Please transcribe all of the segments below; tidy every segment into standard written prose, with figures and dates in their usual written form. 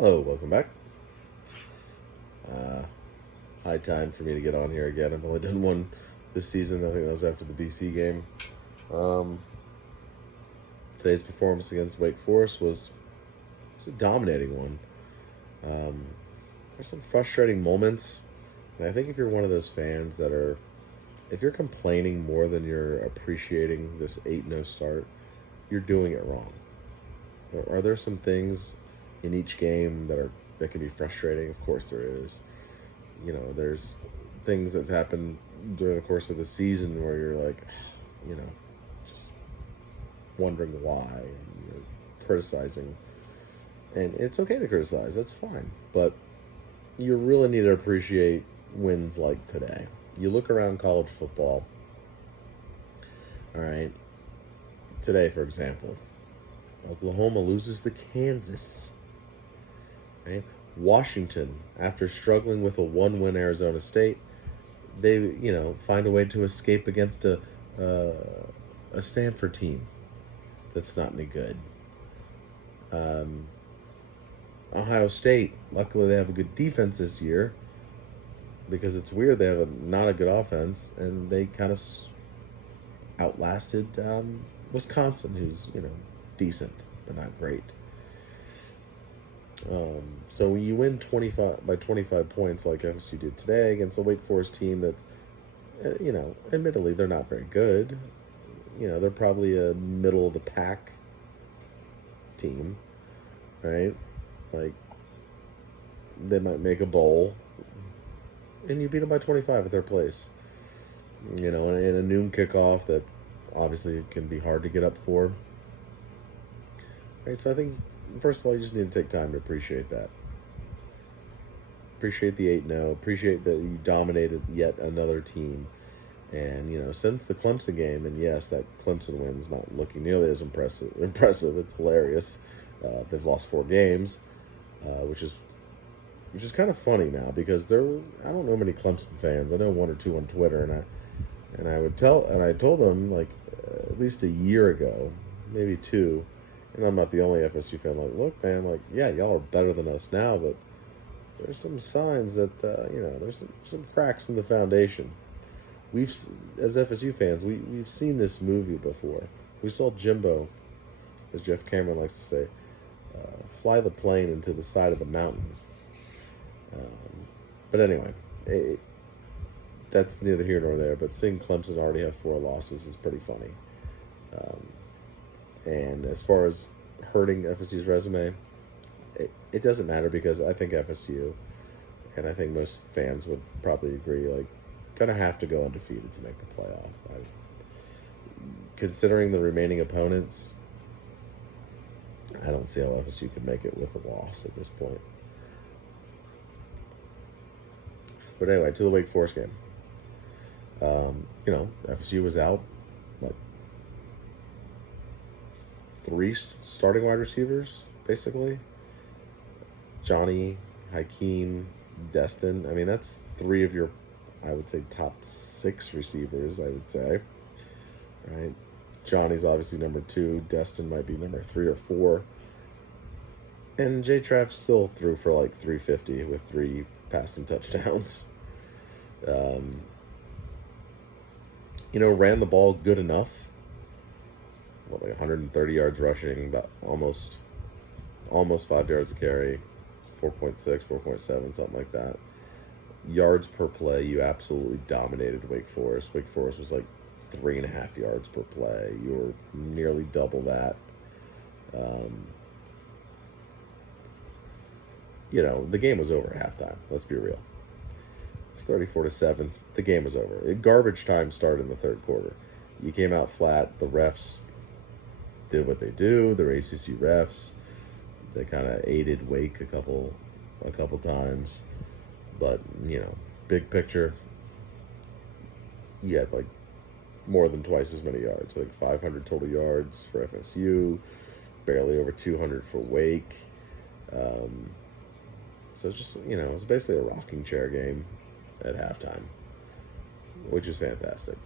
Hello, welcome back. Uh, High time for me to get on here again. I've only done one this season. I think that was after the BC game. Um, Today's performance against Wake Forest was a dominating one. Um, there's some frustrating moments, and I think if you're one of those fans if you're complaining more than you're appreciating this 8-0 start, you're doing it wrong. Are there some things in each game that can be frustrating? Of course there is. There's things that happen during the course of the season where you're like, you know, just wondering why, and you're criticizing. And it's okay to criticize, that's fine. But you really need to appreciate wins like today. You look around college football, all right, today, for example, Oklahoma loses to Kansas, right? Washington, after struggling with a one-win Arizona State, they find a way to escape against a Stanford team that's not any good. Um, Ohio State, luckily they have a good defense this year because it's weird they have not a good offense, and they kind of outlasted Wisconsin, who's decent but not great. So when you win 25 points like FSU did today against a Wake Forest team that, admittedly they're not very good. They're probably a middle of the pack team, right? Like they might make a bowl, and you beat them by 25 at their place. In a noon kickoff that obviously can be hard to get up for. Right, so I think first of all you just need to take time to appreciate that. Appreciate the 8-0. Appreciate that you dominated yet another team. And since the Clemson game, and yes, that Clemson win's not looking nearly as impressive. It's hilarious. They've lost 4 games, which is kind of funny now because I don't know many Clemson fans. I know 1 or 2 on Twitter, and I told them like at least a year ago, maybe 2, and I'm not the only FSU fan. Like, look, man, like yeah, y'all are better than us now, but there's some signs that there's some cracks in the foundation. We've, as FSU fans, we've seen this movie before. We saw Jimbo, as Jeff Cameron likes to say, fly the plane into the side of the mountain. But anyway, that's neither here nor there. But seeing Clemson already have 4 losses is pretty funny. And as far as hurting FSU's resume, it doesn't matter because I think FSU, and I think most fans would probably agree, like, gonna have to go undefeated to make the playoff. Considering the remaining opponents, I don't see how FSU could make it with a loss at this point. But anyway, to the Wake Forest game. FSU was out, what, 3 starting wide receivers, basically. Johnny, Hakeem, Destin. I mean, that's 3 of your, I would say, top 6 receivers, I would say. Right? Johnny's obviously number 2. Destin might be number 3 or 4. And J. Trav still threw for like 350 with 3 passing touchdowns. Ran the ball good enough. Like 130 yards rushing, about almost 5 yards a carry, 4.6, 4.7, something like that. Yards per play, you absolutely dominated Wake Forest. Wake Forest was like 3.5 yards per play. You were nearly double that. The game was over at halftime. Let's be real. It was 34-7. The game was over. Garbage time started in the 3rd quarter. You came out flat. The refs did what they do. They're ACC refs. They kind of aided Wake a couple times. But, big picture, you had like more than twice as many yards. Like 500 total yards for FSU, barely over 200 for Wake. So it's just, it was basically a rocking chair game at halftime, which is fantastic.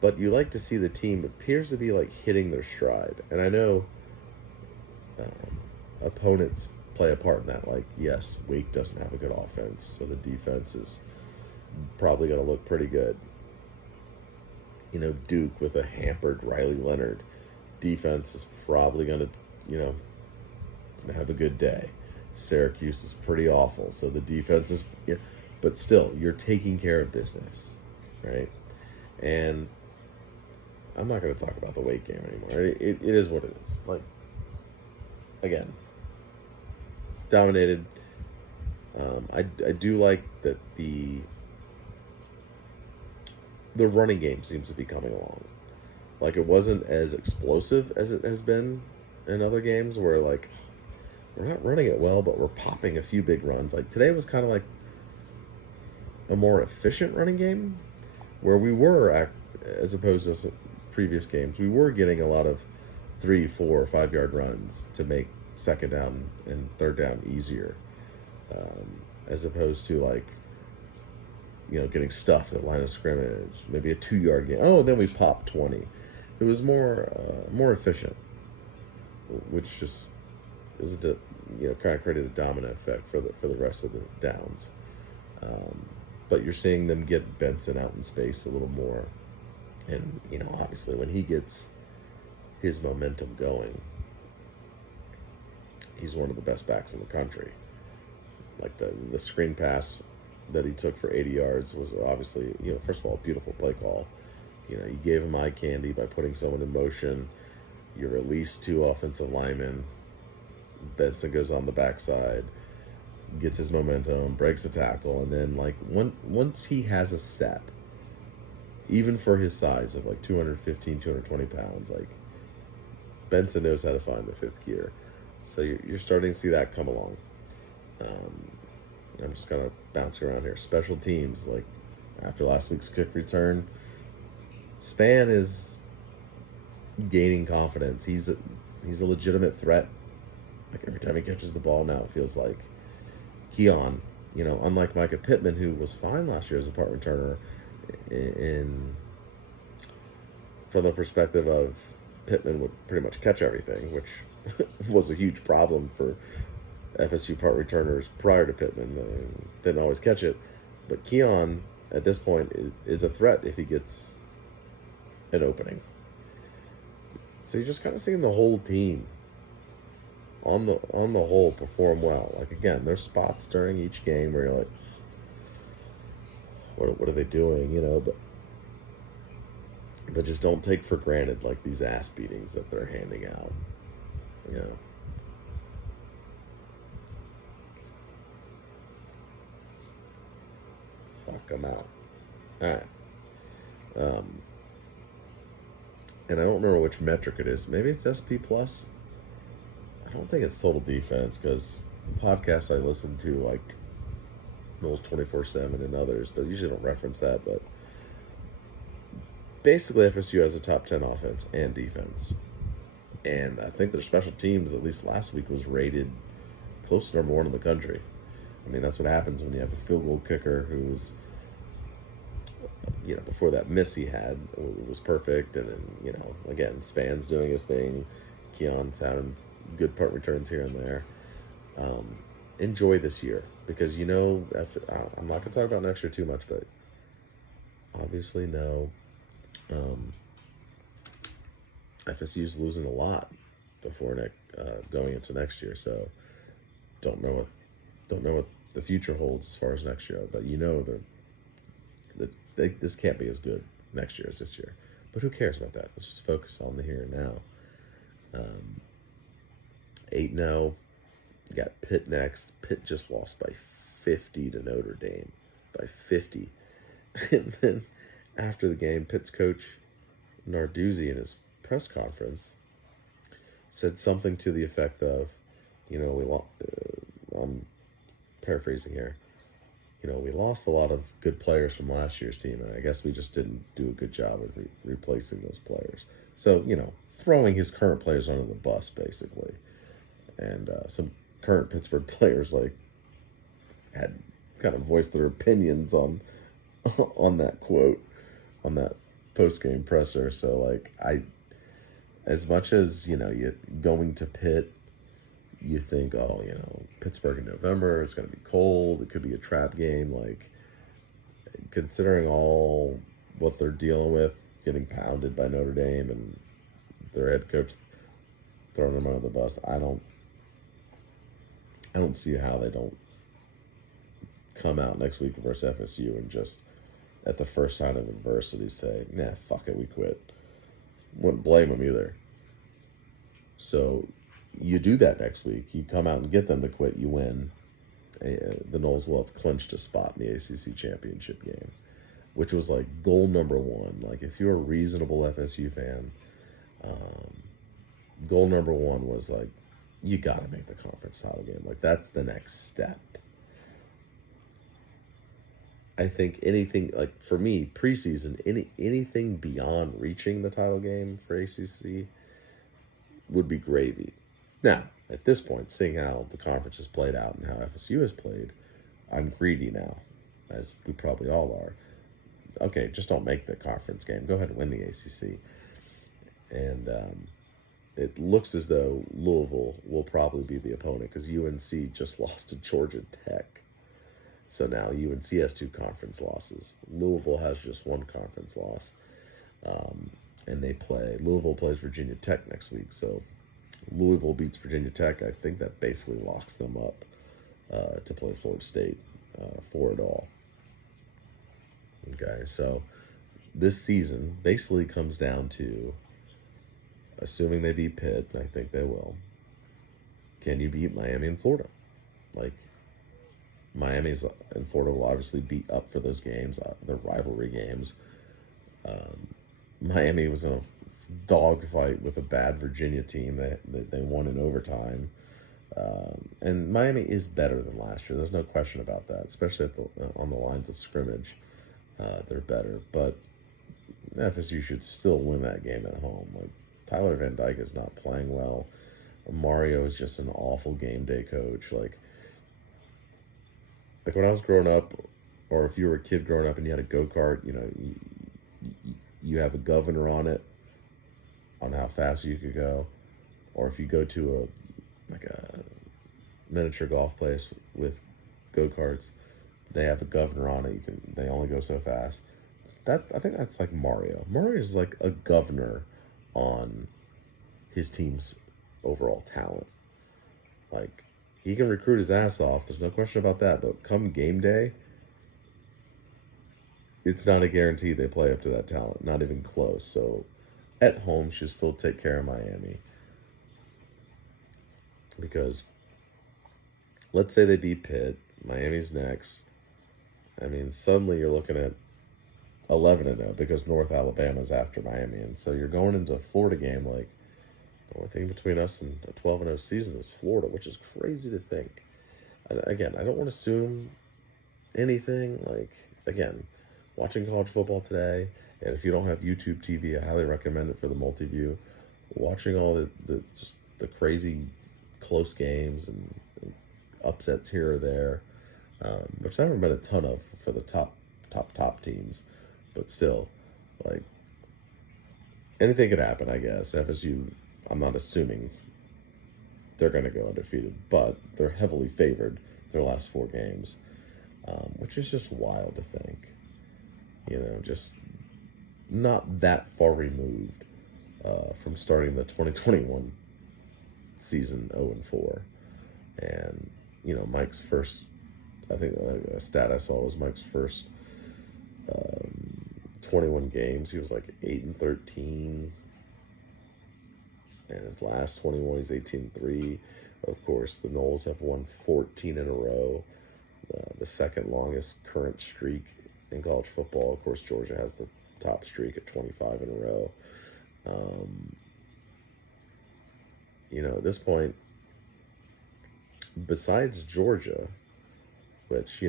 But you like to see the team appears to be like hitting their stride. And I know Opponents play a part in that. Like, yes, Wake doesn't have a good offense, so the defense is probably going to look pretty good. Duke with a hampered Riley Leonard defense is probably going to, have a good day. Syracuse is pretty awful, so the defense is, but still, you're taking care of business, right? And I'm not going to talk about the Wake game anymore. It is what it is. Like, again, dominated. I do like that the running game seems to be coming along. Like, it wasn't as explosive as it has been in other games where, like, we're not running it well, but we're popping a few big runs. Like, today was kind of like a more efficient running game where we were, as opposed to previous games, we were getting a lot of 3, 4, 5 yard runs to make second down and third down easier, as opposed to, like, getting stuffed at line of scrimmage, maybe a 2 yard gain. Oh, and then we popped 20. It was more efficient, which just is kind of created a domino effect for the rest of the downs. But you're seeing them get Benson out in space a little more, and obviously when he gets his momentum going, he's one of the best backs in the country. Like the screen pass that he took for 80 yards was obviously, first of all, a beautiful play call. You gave him eye candy by putting someone in motion. You release 2 offensive linemen. Benson goes on the backside, gets his momentum, breaks a tackle, and then, like, once he has a step, even for his size of like 215, 220 pounds, like, Benson knows how to find the fifth gear. So you're starting to see that come along. I'm just kind of bouncing around here. Special teams, like, after last week's kick return, Span is gaining confidence. He's a legitimate threat. Like, every time he catches the ball now, it feels like Keon, unlike Micah Pittman, who was fine last year as a punt returner, from the perspective of Pittman would pretty much catch everything, which was a huge problem for FSU punt returners prior to Pittman. They didn't always catch it. But Keon, at this point, is a threat if he gets an opening. So you're just kind of seeing the whole team on the whole perform well. Like, again, there's spots during each game where you're like, what are they doing? But just don't take for granted, like, these ass beatings that they're handing out. Fuck them out. All right. And I don't remember which metric it is. Maybe it's SP plus. I don't think it's total defense, because the podcasts I listen to, like Knowles 24/7 and others, they usually don't reference that, but basically FSU has a top 10 offense and defense. And I think their special teams, at least last week, was rated close to number 1 in the country. I mean, that's what happens when you have a field goal kicker who's, before that miss he had, it was perfect. And then, again, Span's doing his thing. Keon's having good punt returns here and there. Enjoy this year, because, I'm not going to talk about next year too much, but obviously FSU's losing a lot before going into next year, so don't know what the future holds as far as next year. But this can't be as good next year as this year. But who cares about that? Let's just focus on the here and now. 8-0. You got Pitt next. Pitt just lost by 50 to Notre Dame. By 50. And then after the game, Pitt's coach Narduzzi, in his press conference, said something to the effect of, I'm paraphrasing here, we lost a lot of good players from last year's team, and I guess we just didn't do a good job of replacing those players. So, throwing his current players under the bus, basically. And some current Pittsburgh players, like, had kind of voiced their opinions on that quote, on that post-game presser. So, like, as much as, you going to Pitt you think, oh, Pittsburgh in November, it's going to be cold. It could be a trap game. Like, considering all what they're dealing with, getting pounded by Notre Dame and their head coach throwing them under the bus, I don't see how they don't come out next week versus FSU and just at the first sign of adversity say, nah, fuck it, we quit. Wouldn't blame them either. So you do that next week. You come out and get them to quit, you win. The Noles will have clinched a spot in the ACC championship game, which was like goal number one. Like, if you're a reasonable FSU fan, goal number one was like, you got to make the conference title game. Like, that's the next step. I think anything, like, for me, preseason, anything beyond reaching the title game for ACC would be gravy. Now, at this point, seeing how the conference has played out and how FSU has played, I'm greedy now, as we probably all are. Okay, just don't make the conference game. Go ahead and win the ACC. And it looks as though Louisville will probably be the opponent because UNC just lost to Georgia Tech. So now UNC has 2 conference losses. Louisville has just 1 conference loss. And Louisville plays Virginia Tech next week. So Louisville beats Virginia Tech. I think that basically locks them up to play Florida State for it all. Okay, so this season basically comes down to, assuming they beat Pitt, and I think they will, can you beat Miami and Florida? Like, Miami and Florida will obviously be up for those games. They're rivalry games. Miami was in a dogfight with a bad Virginia team that they won in overtime. And Miami is better than last year. There's no question about that, especially on the lines of scrimmage. They're better. But FSU should still win that game at home. Like, Tyler Van Dyke is not playing well. Mario is just an awful game day coach. Like when I was growing up, or if you were a kid growing up and you had a go-kart, you have a governor on it, on how fast you could go. Or if you go to a miniature golf place with go-karts, they have a governor on it. They only go so fast. I think that's like Mario. Mario is like a governor on his team's overall talent. Like, he can recruit his ass off. There's no question about that. But come game day, it's not a guarantee they play up to that talent. Not even close. So at home, should still take care of Miami. Because let's say they beat Pitt. Miami's next. I mean, suddenly you're looking at 11-0 because North Alabama's after Miami. And so you're going into a Florida game like, the only thing between us and a 12-0 season is Florida, which is crazy to think. Again, I don't want to assume anything. Like, again, watching college football today, and if you don't have YouTube TV, I highly recommend it for the multi-view. Watching all the crazy close games and upsets here or there, which there haven't been a ton of for the top teams, but still, like, anything could happen, I guess. FSU, I'm not assuming they're going to go undefeated, but they're heavily favored their last 4 games, which is just wild to think. Just not that far removed from starting the 2021 season 0-4. And, Mike's first, I think a stat I saw was Mike's first 21 games. He was like 8-13. And his last 21, he's 18-3. Of course, the Noles have won 14 in a row, the second longest current streak in college football. Of course, Georgia has the top streak at 25 in a row. At this point, besides Georgia, which,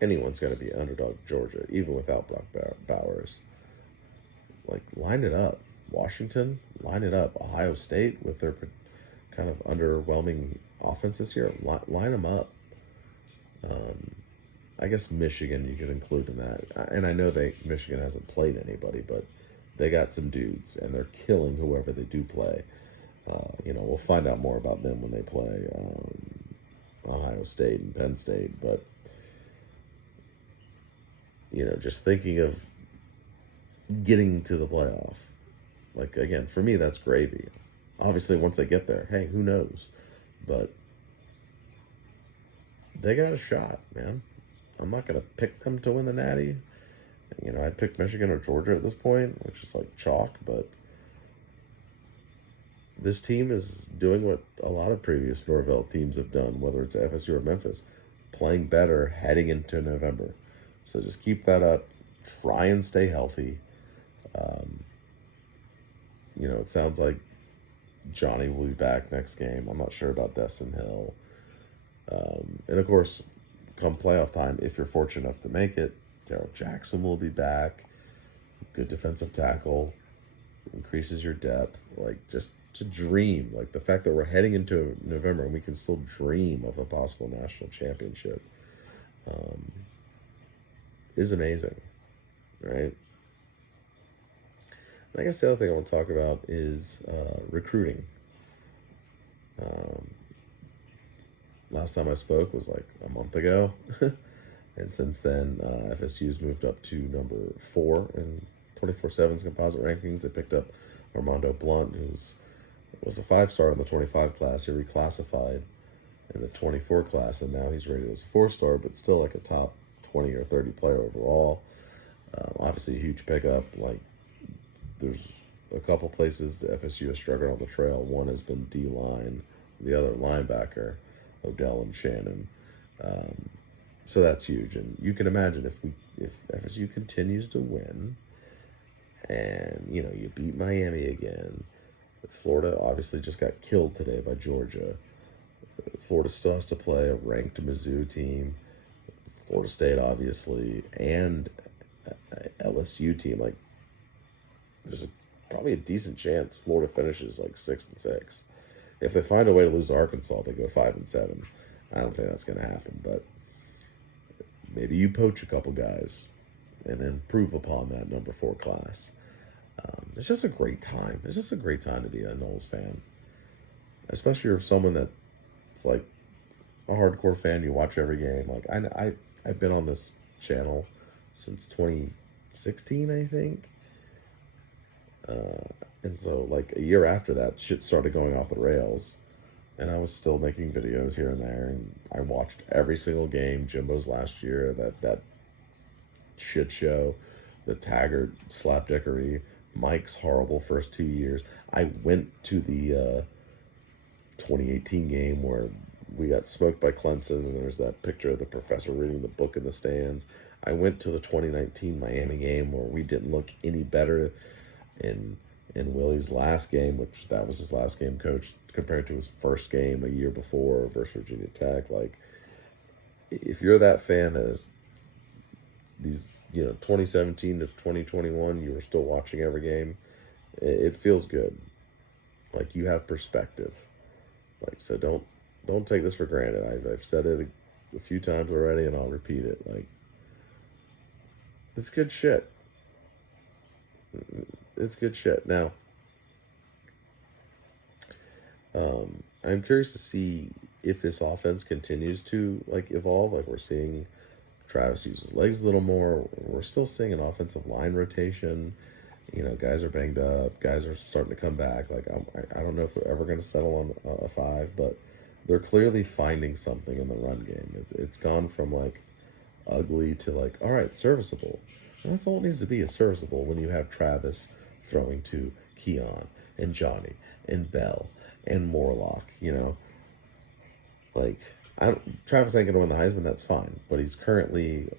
anyone's going to be underdog Georgia, even without Brock Bowers. Like, line it up. Washington, line it up. Ohio State, with their kind of underwhelming offense this year, line them up. I guess Michigan you could include in that. And I know Michigan hasn't played anybody, but they got some dudes, and they're killing whoever they do play. We'll find out more about them when they play Ohio State and Penn State. But, just thinking of getting to the playoff, like, again, for me, that's gravy. Obviously, once they get there, hey, who knows? But they got a shot, man. I'm not going to pick them to win the Natty. I'd pick Michigan or Georgia at this point, which is like chalk, but this team is doing what a lot of previous Norvell teams have done, whether it's FSU or Memphis, playing better heading into November. So just keep that up. Try and stay healthy. It sounds like Johnny will be back next game. I'm not sure about Destin Hill. And of course, come playoff time, if you're fortunate enough to make it, Darrell Jackson will be back. Good defensive tackle. Increases your depth. Like, just to dream. Like, the fact that we're heading into November and we can still dream of a possible national championship is amazing, right? And I guess the other thing I want to talk about is recruiting. Last time I spoke was like a month ago. And since then, FSU's moved up to number 4 in 24/7's composite rankings. They picked up Armando Blunt, who was a 5-star in the 25 class. He reclassified in the 24 class, and now he's rated as a 4-star, but still like a top 20 or 30 player overall. Obviously, a huge pickup. Like, there's a couple places the FSU has struggled on the trail. One has been D-line, the other linebacker, Odell and Shannon. So that's huge, and you can imagine if FSU continues to win, and you beat Miami again. Florida obviously just got killed today by Georgia. Florida still has to play a ranked Mizzou team, Florida State obviously, and LSU team. Like, there's probably a decent chance Florida finishes like 6-6. If they find a way to lose Arkansas, they go 5-7. I don't think that's going to happen, but maybe you poach a couple guys and improve upon that number 4 class. It's just a great time. It's just a great time to be a Noles fan, especially if someone that's like a hardcore fan. You watch every game. Like, I've been on this channel since 2016, I think. And so, like, a year after that, shit started going off the rails. And I was still making videos here and there. And I watched every single game. Jimbo's last year, that shit show, the Taggart slapdickery, Mike's horrible first 2 years. I went to the 2018 game where we got smoked by Clemson, and there's that picture of the professor reading the book in the stands. I went to the 2019 Miami game where we didn't look any better in Willie's last game, which that was his last game coached, compared to his first game a year before versus Virginia Tech. Like, if you're that fan that is these 2017 to 2021, you were still watching every game, it feels good. Like, you have perspective. Like, so don't take this for granted. I've said it a few times already, and I'll repeat it. Like, it's good shit. It's good shit. Now, I'm curious to see if this offense continues to evolve. Like, we're seeing Travis use his legs a little more. We're still seeing an offensive line rotation. Guys are banged up. Guys are starting to come back. Like, I don't know if they're ever going to settle on a 5, but they're clearly finding something in the run game. It's gone from like ugly to like, all right, serviceable. And that's all it needs to be, is serviceable when you have Travis throwing to Keon and Johnny and Bell and Morlock. Like, Travis ain't gonna win the Heisman. That's fine, but he's currently,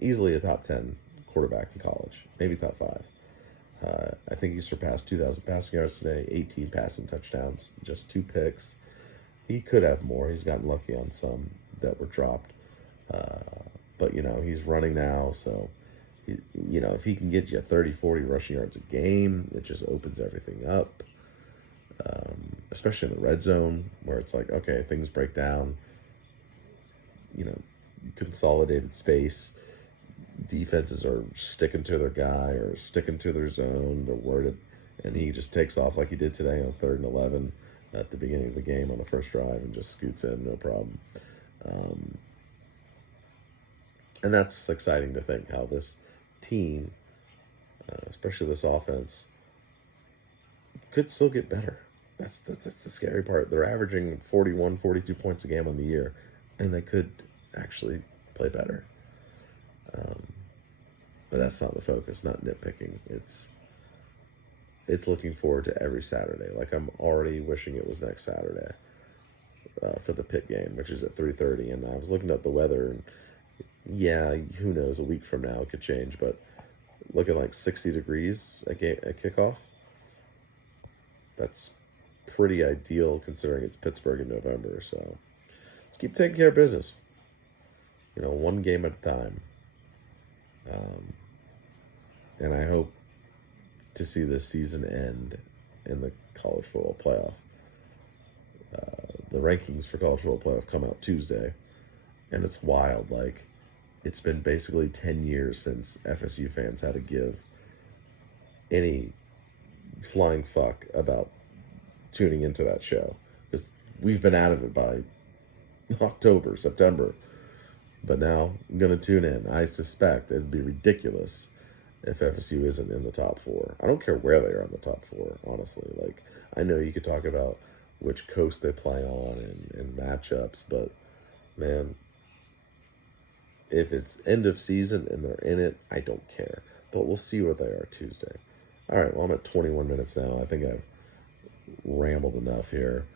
easily a top 10 quarterback in college, maybe top 5. I think he surpassed 2,000 passing yards today, 18 passing touchdowns, just 2 picks. He could have more. He's gotten lucky on some that were dropped. But, he's running now, so, if he can get you 30, 40 rushing yards a game, it just opens everything up, especially in the red zone, where it's like, okay, things break down, consolidated space. Defenses are sticking to their guy or sticking to their zone. They're worried and he just takes off like he did today on 3rd and 11 at the beginning of the game on the first drive and just scoots in, no problem. And that's exciting to think how this team, especially this offense, could still get better. That's the scary part. They're averaging 41, 42 points a game on the year, and they could actually play better. But that's not the focus, not nitpicking. It's looking forward to every Saturday. Like, I'm already wishing it was next Saturday for the Pitt game, which is at 3:30. And I was looking up the weather, and yeah, who knows, a week from now it could change, but looking like 60 degrees at kickoff. That's pretty ideal considering it's Pittsburgh in November. So let's keep taking care of business. One game at a time. And I hope to see this season end in the college football playoff. The rankings for college football playoff come out Tuesday, and it's wild. Like, it's been basically 10 years since FSU fans had to give any flying fuck about tuning into that show, because we've been out of it by October, September. But now I'm going to tune in. I suspect it'd be ridiculous if FSU isn't in the top 4. I don't care where they are in the top 4, honestly. Like, I know you could talk about which coast they play on and matchups, but, man, if it's end of season and they're in it, I don't care. But we'll see where they are Tuesday. All right, well, I'm at 21 minutes now. I think I've rambled enough here.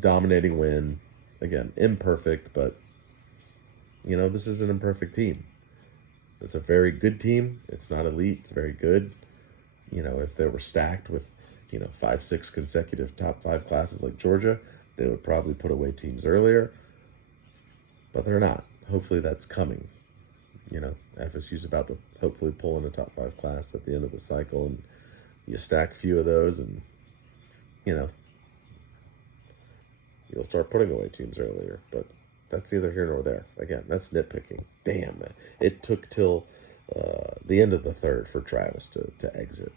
Dominating win. Again, imperfect, but, this is an imperfect team. It's a very good team. It's not elite. It's very good. If they were stacked with, 5-6 consecutive top 5 classes like Georgia, they would probably put away teams earlier. But they're not. Hopefully that's coming. FSU's about to hopefully pull in a top 5 class at the end of the cycle, and you stack a few of those, and, you'll start putting away teams earlier. But that's neither here nor there. Again, that's nitpicking. Damn, it took till the end of the 3rd for Travis to exit.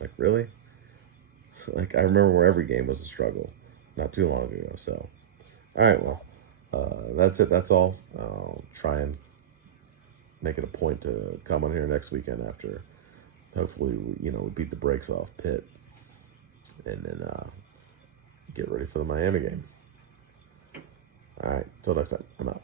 Like, really? Like, I remember where every game was a struggle not too long ago. So, all right, well, that's it. That's all. I'll try and make it a point to come on here next weekend after, hopefully, we beat the brakes off Pitt, and then get ready for the Miami game. All right, till next time, I'm out.